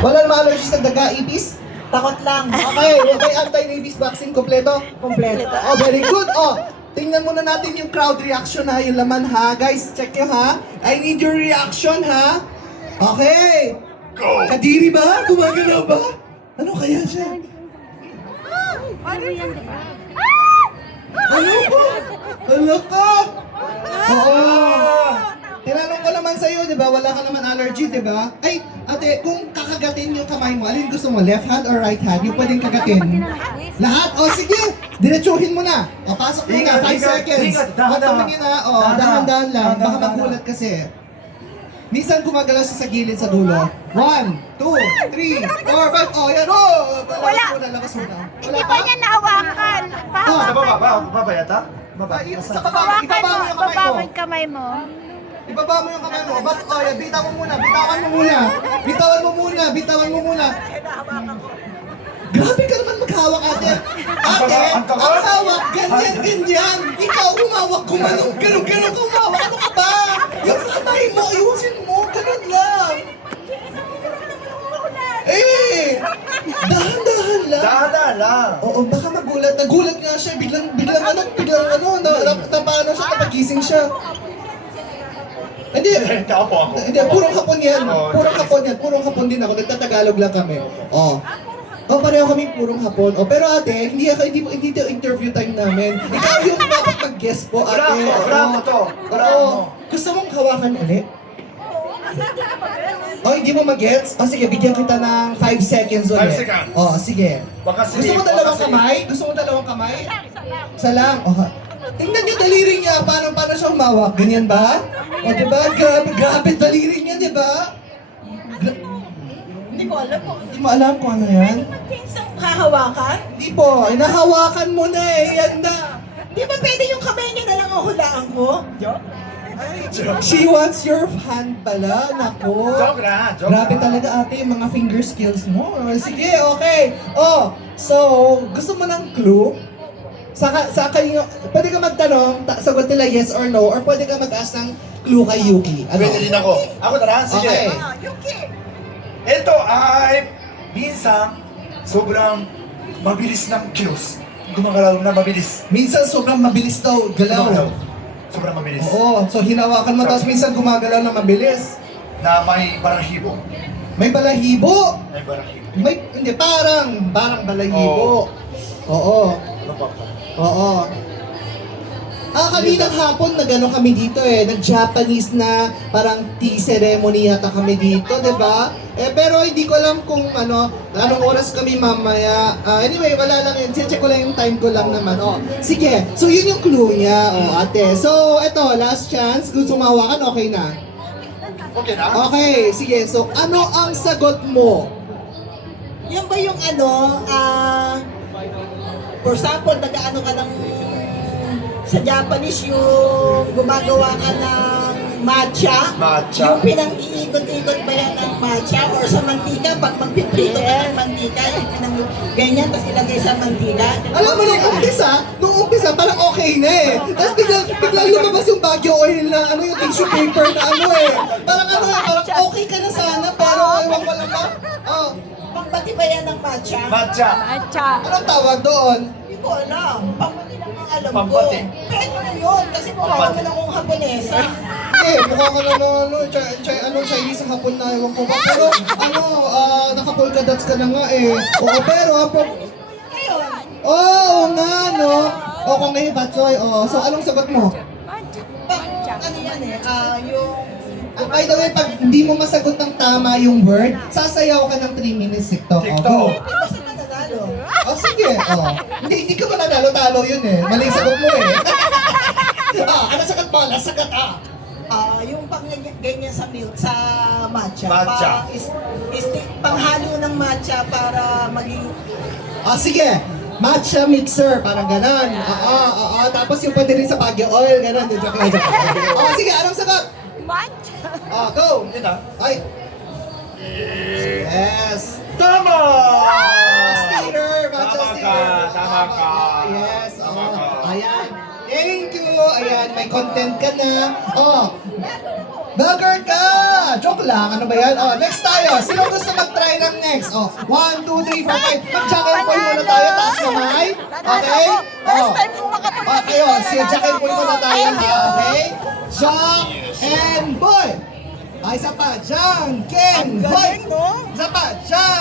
Wala namang allergy sa daga, ipis? Takot lang. Okay, may anti-rabies vaccine kompleto? Kompleto. Oh, very good. Oh, tingnan muna natin yung crowd reaction ha, yung laman ha. Guys, check nyo ha. I need your reaction ha. Okay. Go! Kadiri ba? Gumagalaw ba? Ano kaya siya? Ano ko? Ano ko? Oo. Tinanong ko naman sa'yo, di ba? Wala ka naman allergy, di ba? Ay, ate, kung kakagatin yung kamay mo, alin gusto mo? Left hand or right hand? Yung pwedeng kagatin? Lahat? O, sige! Diretsuhin mo na. O, pasok mo na. 5 seconds. O, tumingin na. O, dahan-dahan lang. Baka magulat kasi. Minsan gumagalaw siya sa gilid sa dulo. 1, 2, 3, 4, 5. O, yan. O! Lakas muna, lakas muna. Wala Hindi pa niya nahawakan. Sa baba, baba yata? Baba. Sa baba, ibaba mo yung kamay mo. Baba yung kamay mo. Ibaba mo yung kamay mo. Oh, yan, bitawan mo muna. Bitawan mo muna. Bitawan mo muna. Bitawan mo muna. Grabe ka naman maghawak, ate. Ate, ang hawak, ganyan, ganyan. Ikaw, humawak, gumanong, ganun, humawak. Ano ka ba? Yung sa kamay mo, ayusin mo. Ganun lang. Eh, dahan-dahan lang. Dahan lang. Oo, baka magulat. Nagulat nga siya. Biglang napano siya, napagising siya. Hindi. Kaupo ako. Hindi, purong hapon yan. Purong hapon yan. Purong hapon din ako. Nagtatagalog lang kami. Oh. Oh, pareho kami purong hapon. Oh, pero ate, hindi to interview time namin. Ikaw yung dapat mag-guest po, ate. Wala mo to. Wala mo. Gusto mong hawakan ulit? Oh, hindi mo mag-gets? Oh, sige, bigyan kita ng 5 seconds ulit. 5 seconds. Oh, sige. Baka Gusto mo dalawang kamay? Gusto mo dalawang kamay? Isa lang? Oh, tingnan niyo daliri niya. Paano siya humawak? Ganyan ba? O, diba? Grabe daliri niya, diba? Hindi ko alam po. Hindi mo alam kung ano yan? Isang hahawakan? Hindi po. Inahawakan mo na eh. Yan na. Di ba pwede yung kamay niya na lang ang hulaan ko? She wants your hand pala. Nako. Joke lang. Grabe talaga ate yung mga finger skills mo. Sige, okay. Oh, so, gusto mo ng clue? Sa kayo, pwede ka magtanong, sagot nila yes or no, or pwede ka mag-ask ng clue kay Yuki. Ano? Pwede din ako. Ako na lang. Sige. Okay. Yuki! Ito ay minsan sobrang mabilis ng kilos. Gumagalaw na mabilis. Minsan sobrang mabilis daw galaw. Sobrang mabilis. Oo, so hinawakan mo tapos minsan gumagalaw na mabilis. Na may barahibo. May balahibo. May barahibo. Hindi, parang balahibo. Oo. Ano pa ba? Oo. Kaninang hapon nag-ano kami dito eh, nag-Japanese na parang tea ceremony yata kami dito, di ba? Pero hindi ko alam kung anong oras kami mamaya. Anyway, wala lang yun. Check ko lang yung time ko lang naman. Oh, sige, so yun yung clue niya, ate. So, eto, last chance. Gusto mahawakan, okay na? Okay na? Okay, sige. So, ano ang sagot mo? Yan ba yung for example, nag-ano ka ng sa Japanese yung gumagawa ka ng matcha? Matcha. Yung pinang-iikot-ikot ba yan ng matcha? Or sa mantika, pag magpiprito ka ng mantika, yung ganyan, tapos ilagay sa mantika? Alam mo, nung umpisa, parang okay na eh. Tapos biglang lumabas yung Baguio oil na yung tissue paper na parang parang okay ka na sana, pero ewan ko lang ba? Oh, Pambati ba yan ng matcha? Matcha. anong tawag doon? Hindi ko alam. Pambati lang ang alam Pambati. ko. Pwede na yun, kasi mukha Pambati. ko na akong Haponesa. Mukha ka na Chinese sa hapon na ewan ko ba. Pero naka-polka dots ka na nga eh. Oo, pero Ayun. oo nga, no? O kung ngayon, Batsoy, so anong sagot mo? Ano yan yung... By the way, pag hindi mo masagot ng tama yung word, sasayaw ka ng 3 minutes TikTok. TikTok. Hindi ba sa nanalo? Sige. Hindi ka mananalo, talo yun eh. Mali yung sagot mo eh. Ano sagot mo? Nasagot Yung pang ganyan sa milk, sa matcha. Matcha. Panghalo ng matcha para maging... Sige. Matcha mixer, parang ganon. Tapos yung pwede rin sa Baguio oil, ganon. Joke lang. Sige, anong sagot? Go! Yun na. Ay! Yes! Tama! Steamer! Matcha Tama ka, steamer! tama ka. Yes! Tama ka. Ayan! Thank you! Ayan, may content ka na. Vlogger ka! Joke lang. Ano ba yan? Oh, next tayo. Sino gusto mag-try ng next? Oh, 1, 2, 3, 4, 5. Mag-jack and point muna tayo. Taas kamay. Okay? Oh. Kayo, si jack and point muna tayo ha. Okay? Jack and boy. Isa pa. Jack and boy. Isa pa. Jack.